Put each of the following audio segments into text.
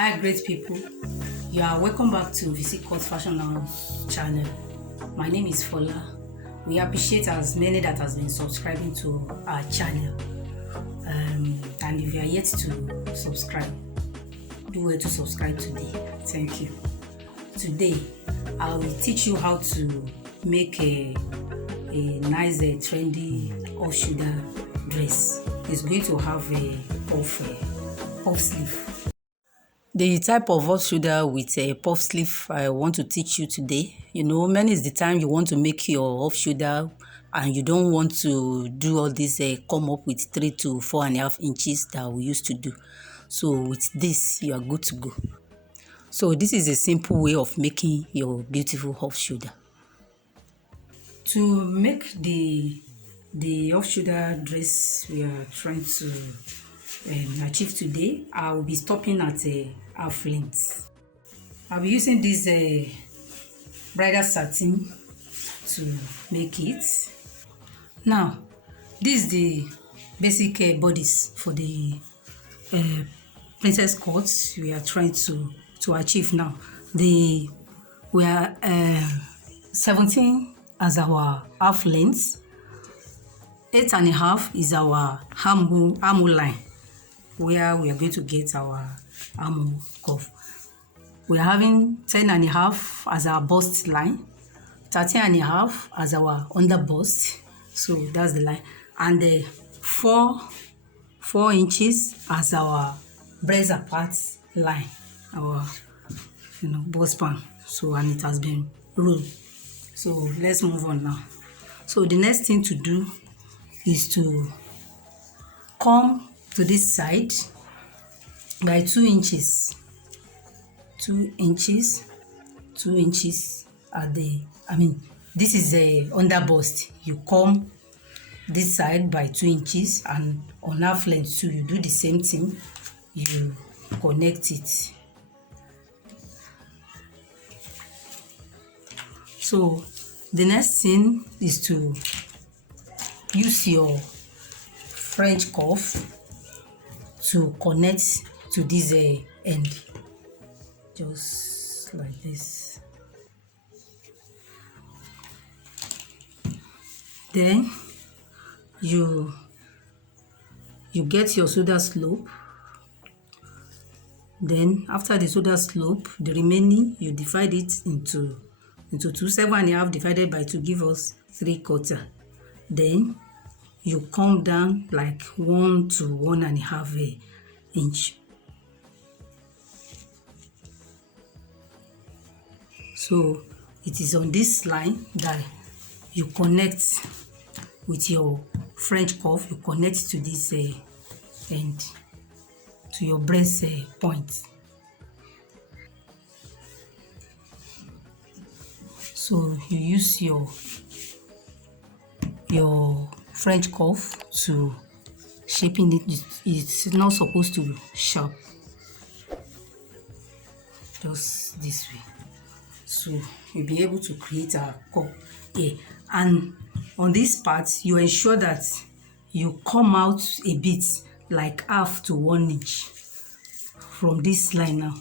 Hi great people, you are welcome back to Physique Fashion House channel. My name is Fola. We appreciate as many that has been subscribing to our channel, and if you are yet to subscribe, do well to subscribe today. Thank you. Today I will teach you how to make a nice trendy off shoulder dress. It's going to have a puff sleeve. The type of off shoulder with a puff sleeve I want to teach you today. Many is the time you want to make your off shoulder and you don't want to do all this come up with 3 to 4.5 inches that we used to do. So with this, you are good to go. So this is a simple way of making your beautiful off shoulder. To make the off shoulder dress we are trying to achieve today, I will be stopping at a half length. I'll be using this bridal satin to make it. Now, this is the basic bodice for the princess cuts we are trying to achieve now. We are 17 as our half length, 8.5 is our armhole line, where we are going to get our armhole cuff. We are having 10.5 as our bust line, 13.5 as our under bust. So that's the line, and the 4 inches as our breast apart line, our bust span. So, and it has been rolled. So let's move on now. So the next thing to do is to come to this side by 2 inches. 2 inches at the, this is the under bust. You come this side by 2 inches, and on half length, so you do the same thing. You connect it. So the next thing is to use your French cuff to connect to this end, just like this. Then you get your shoulder slope. Then after the shoulder slope, the remaining you divide it into 2. 7.5 divided by 2 give us 3/4. Then you come down like 1 to 1.5 inch. So it is on this line that you connect with your French cuff. You connect to this end, to your breast point. So you use your French cuff to shaping it. It's not supposed to be sharp, just this way. So you'll be able to create a cup here. And on this part, you ensure that you come out a bit, like half to 1 inch from this line. Now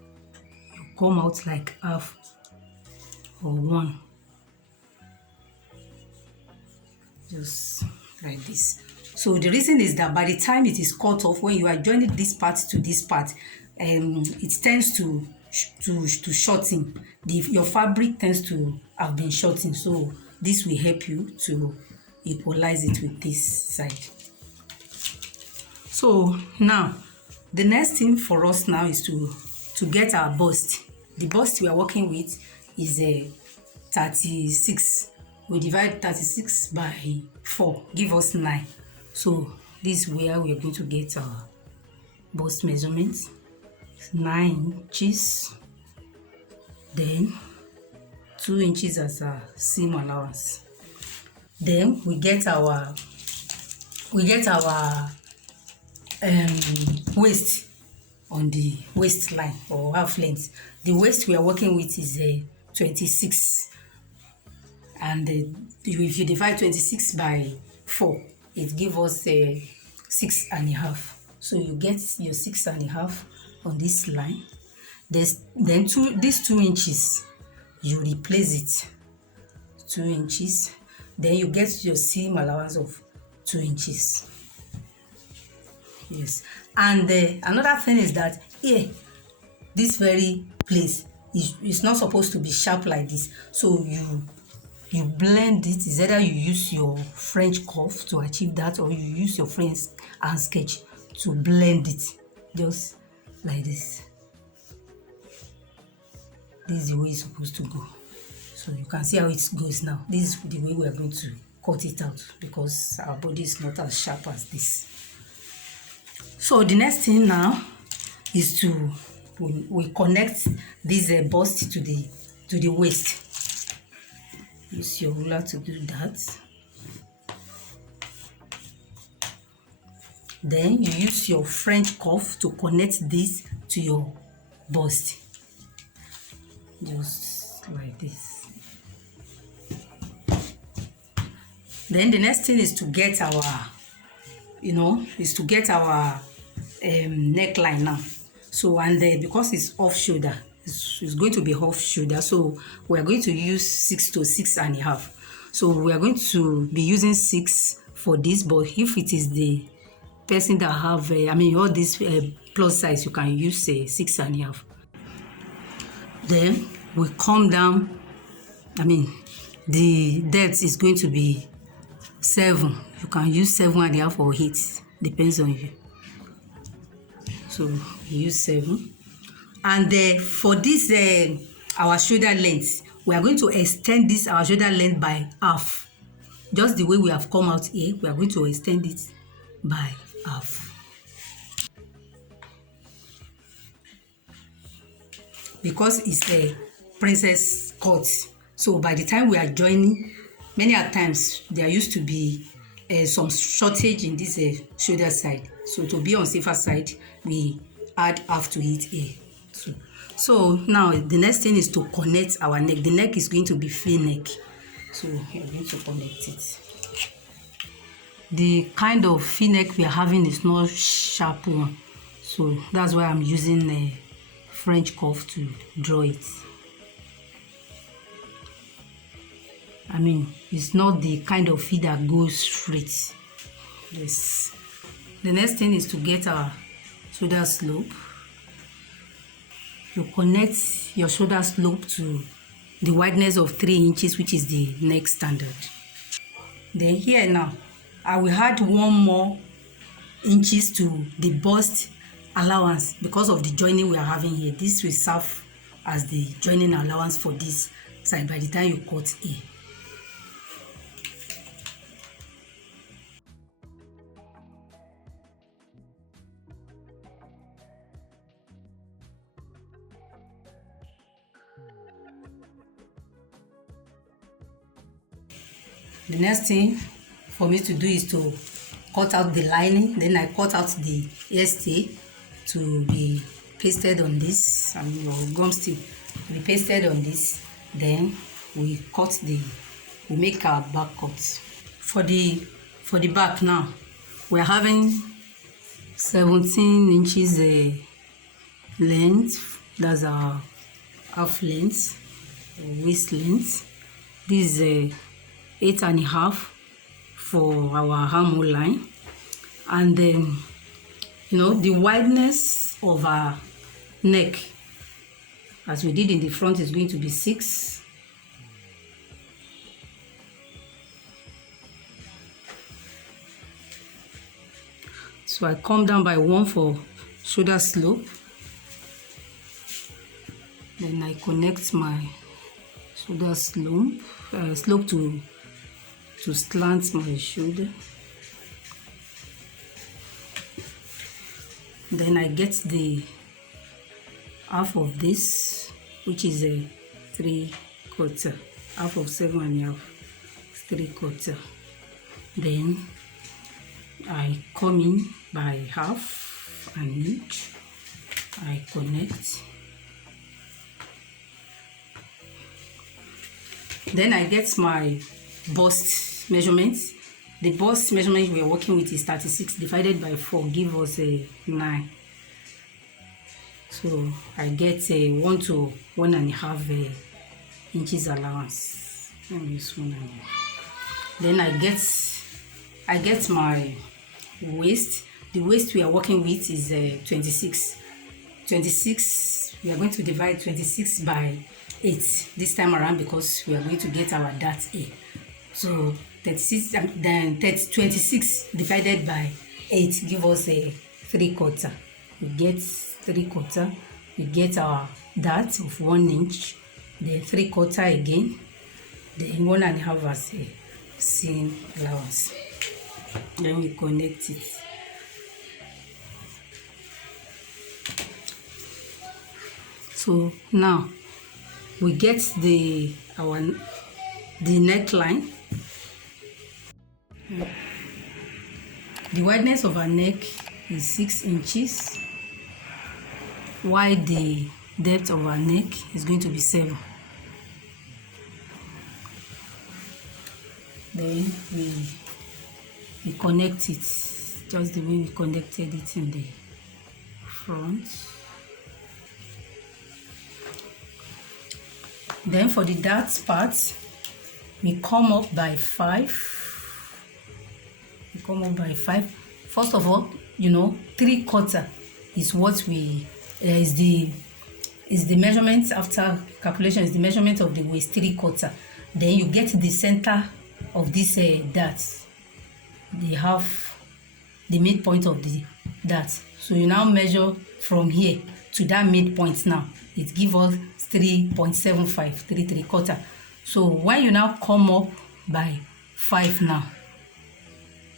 you come out like half or 1, just like this. So the reason is that by the time it is cut off, when you are joining this part to this part, it tends to shorten. Your fabric tends to have been shortened. So this will help you to equalize it with this side. So now the next thing for us now is to get our bust. The bust we are working with is 36. We divide 36 by 4, give us 9. So this is where we are going to get our bust measurement. 9 inches. Then 2 inches as a seam allowance. Then we get our waist on the waistline or half length. The waist we are working with is 26, and if you divide 26 by 4, it gives us 6.5. So you get your 6.5 on this line. Then these 2 inches, you replace it 2 inches. Then you get your seam allowance of 2 inches. Yes, and another thing is that here, this very place is not supposed to be sharp like this. So you blend it. Is either you use your French curve to achieve that, or you use your French hand sketch to blend it, just like this. This is the way it's supposed to go. So you can see how it goes now. This is the way we are going to cut it out, because our body is not as sharp as this. So the next thing now is to we connect this bust to the waist. Use your ruler to do that. Then you use your French curve to connect this to your bust, just like this. Then the next thing is to get our neckline now. So, and because it's off shoulder, it's going to be off shoulder, so we are going to use 6 to 6.5. So we are going to be using 6 for this, but if it is the person that have all this plus size, you can use 6.5. Then we come down. The depth is going to be 7. You can use 7.5 or 8, depends on you. So use 7. And for this our shoulder length, we are going to extend this our shoulder length by half. Just the way we have come out here, we are going to extend it by half. Because it's a princess cut, so by the time we are joining, many a times there used to be some shortage in this shoulder side. So to be on safer side, we add half to it here. So now the next thing is to connect our neck. The neck is going to be free neck, so we are going to connect it. The kind of V-neck we are having is not sharp one, so that's why I'm using a French curve to draw it. It's not the kind of V that goes straight. Yes. The next thing is to get our shoulder slope. You connect your shoulder slope to the wideness of 3 inches, which is the neck standard. Then here now, I will add 1 more inches to the bust allowance because of the joining we are having here. This will serve as the joining allowance for this side by the time you cut here. The next thing for me to do is to cut out the lining. Then I cut out the hairstay to be pasted on this, your gum stick to be pasted on this. Then we make our back cut. For the back now, we are having 17 inches length. That's our half length, waist length. This is 8.5 for our armhole line. And then the wideness of our neck, as we did in the front, is going to be 6. So I come down by 1 for shoulder slope. Then I connect my shoulder slope to slant my shoulder. Then I get the half of this, which is a 3/4, half of 7.5, 3/4. Then I come in by half an inch. I connect. Then I get my bust measurements. the bust measurement we are working with is 36 divided by 4 give us a 9. So I get a 1 to 1.5 inches allowance. Let me use 1.5. Then I get my waist. The waist we are working with is 26. 26. We are going to divide 26 by 8 this time around because we are going to get our dart A. So 36 and then 26 divided by 8 give us a 3/4. We get 3/4. We get our dart of 1 inch. Then 3/4 again. Then 1.5 as a seam allowance. Then we connect it. So now we get the neckline. The wideness of our neck is 6 inches, while the depth of our neck is going to be 7. Then we connect it just the way we connected it in the front. Then for the dart part, we come up by 5. We come up by 5. First of all, 3/4 is what we is the measurement after calculation, is the measurement of the waist, 3/4. Then you get the center of this dart, the midpoint of the dart. So you now measure from here to that midpoint. Now it gives us 3.75, 3/4. So when you now come up by 5 now,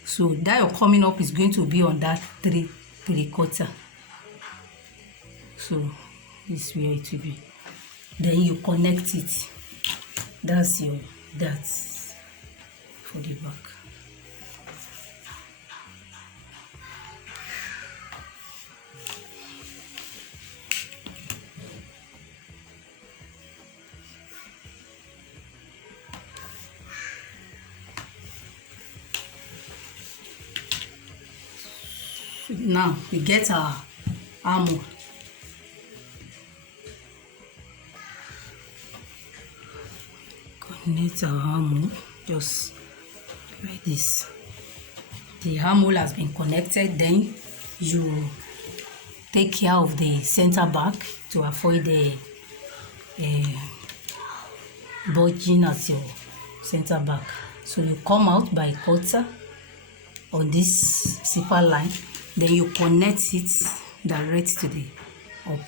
so that you're coming up is going to be on that 3/4. So this is where it will be. Then you connect it. That's your dart for the back. Now we get our armhole. Connect our armhole just like this. The armhole has been connected. Then you take care of the center back to avoid the bulging at your center back. So you come out by 1/4 on this zipper line. Then you connect it direct to the up.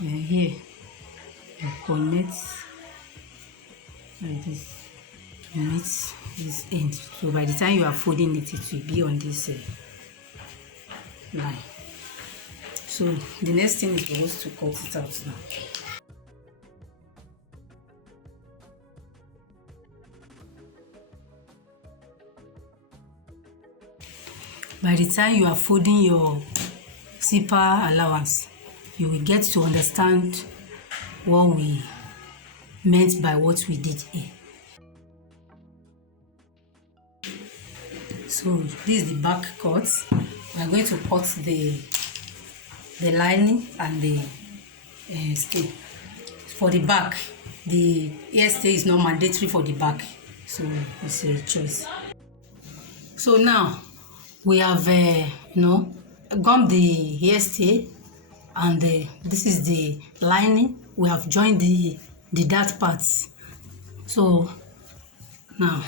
And here you connect like this. You meet this end. So by the time you are folding it, it will be on this line. So the next thing is for us to cut it out now. By the time you are folding your zipper allowance, you will get to understand what we meant by what we did here. So this is the back cut. We are going to cut the lining and the stay. For the back, the hair stay is not mandatory for the back, so it's a choice. So now we have gummed the hair stay, and this is the lining. We have joined the dart parts. So now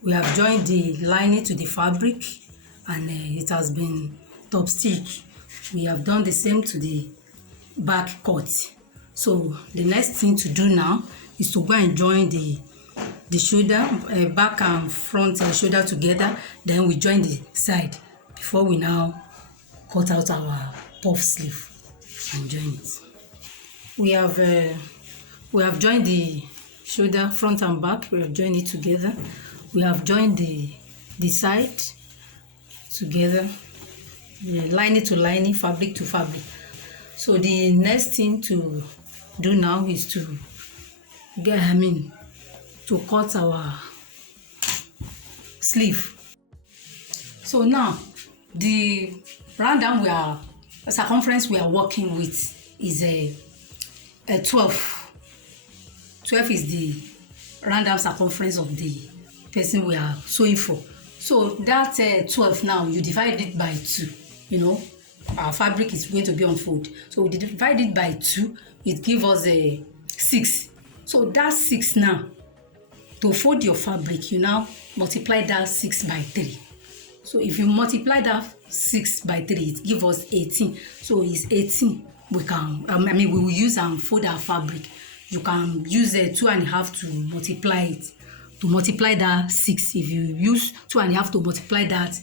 we have joined the lining to the fabric, and it has been top stitched. We have done the same to the back cut. So the next thing to do now is to go and join the shoulder, back and front shoulder together. Then we join the side before we now cut out our puff sleeve and join it. We have joined the shoulder, front and back. We have joined it together. We have joined the side together, lining to lining, fabric to fabric. So the next thing to do now is to to cut our sleeve. So now the round arm circumference we are working with is a 12. 12 is the round arm circumference of the person we are sewing for. So that 12 now, you divide it by 2. You know, our fabric is going to be unfold. So we divide it by 2, it gives us a 6. So that 6 now, to fold your fabric, you now multiply that 6 by 3. So if you multiply that 6 by 3, it gives us 18. So it's 18. We can, we will use and fold our fabric. You can use 2.5 to multiply it. To multiply that 6, if you use 2.5 to multiply that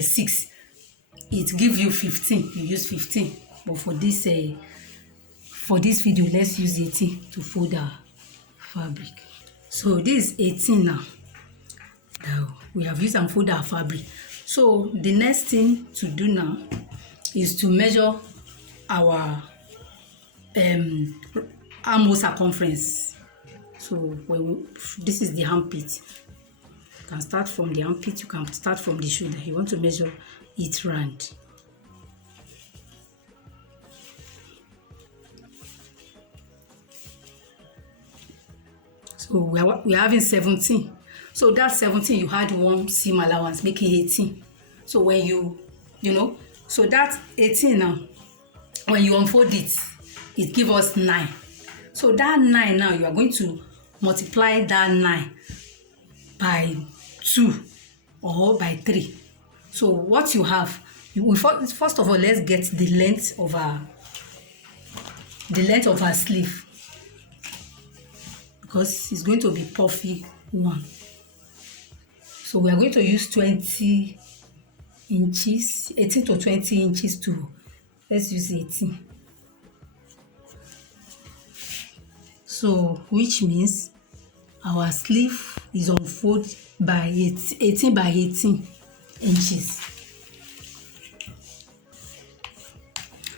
6, it gives you 15. You use 15. But for this video, let's use 18 to fold our fabric. So this is 18 now. Now we have used and fold our fabric. So the next thing to do now is to measure our armhole circumference. So this is the armpit. You can start from the armpit, you can start from the shoulder. You want to measure it round. So we are having 17. So that 17, you had one seam allowance, making 18. So when you know, so that 18 now, when you unfold it, it gives us 9. So that 9 now, you are going to multiply that 9 by 2 or by 3. So what you have, first of all, let's get the length of our sleeve, because it's going to be puffy one. So we are going to use 20 inches, 18 to 20 inches to, let's use 18. So which means our sleeve is unfolded by 18 by 18 inches.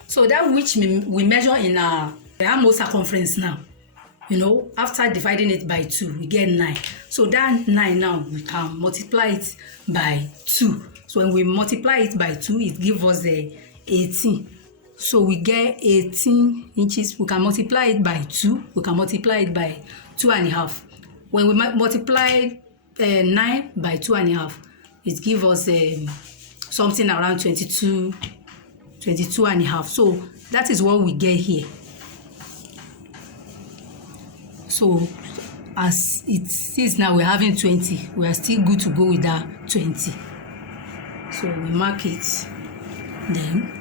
So that which we measure in our armhole circumference now. You know, after dividing it by 2, we get 9. So that 9 now, we can multiply it by 2. So when we multiply it by 2, it gives us 18. So we get 18 inches. We can multiply it by 2. We can multiply it by 2.5. When we multiply 9 by 2.5, it gives us something around 22.5. So that is what we get here. So as it is now, we're having 20. We are still good to go with that 20. So we mark it. Then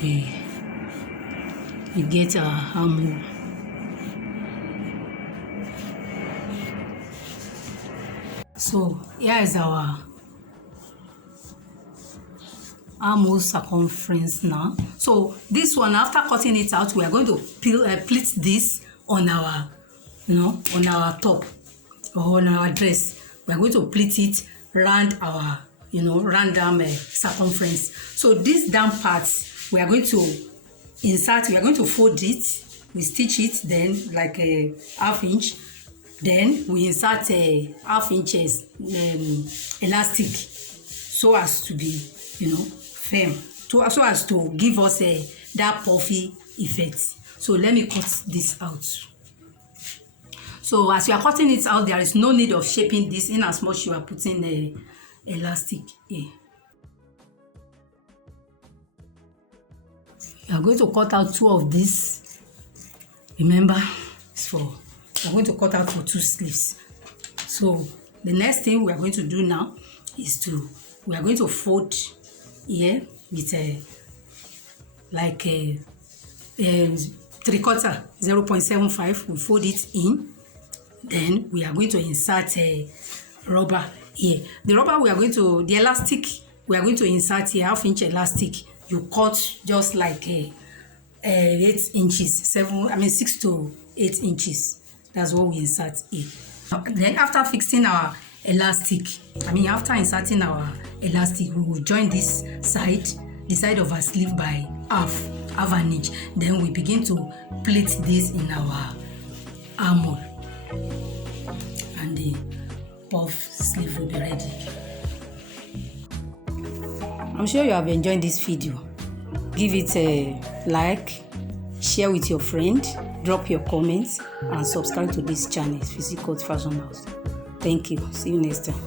we get our armhole. So here is our armhole circumference now. So this one, after cutting it out, we are going to pleat this on our, on our top or on our dress. We are going to pleat it around our, random circumference. So this down part, we are going to insert, we are going to fold it, we stitch it, then like a ½ inch. Then we insert a ½ inches elastic so as to be, firm, so as to give us that puffy effect. So let me cut this out. So as you are cutting it out, there is no need of shaping this in as much you are putting the elastic here. You are going to cut out 2 of these. Remember, it's for, we are going to cut out for 2 sleeves. So the next thing we are going to do now is we are going to fold here with like a 3/4, 0.75. We fold it in. Then we are going to insert a rubber here. The rubber the elastic we are going to insert here, ½ inch elastic. You cut just like 8 inches, 6 to 8 inches. That's what we insert here. Then after fixing our elastic, after inserting our elastic, we will join this side, the side of our sleeve by half, have an inch. Then we begin to plait this in our armhole, and the puff sleeve will be ready. I'm sure you have enjoyed this video. Give it a like, share with your friend, drop your comments, and subscribe to this channel, Physique Fashion House. Thank you. See you next time.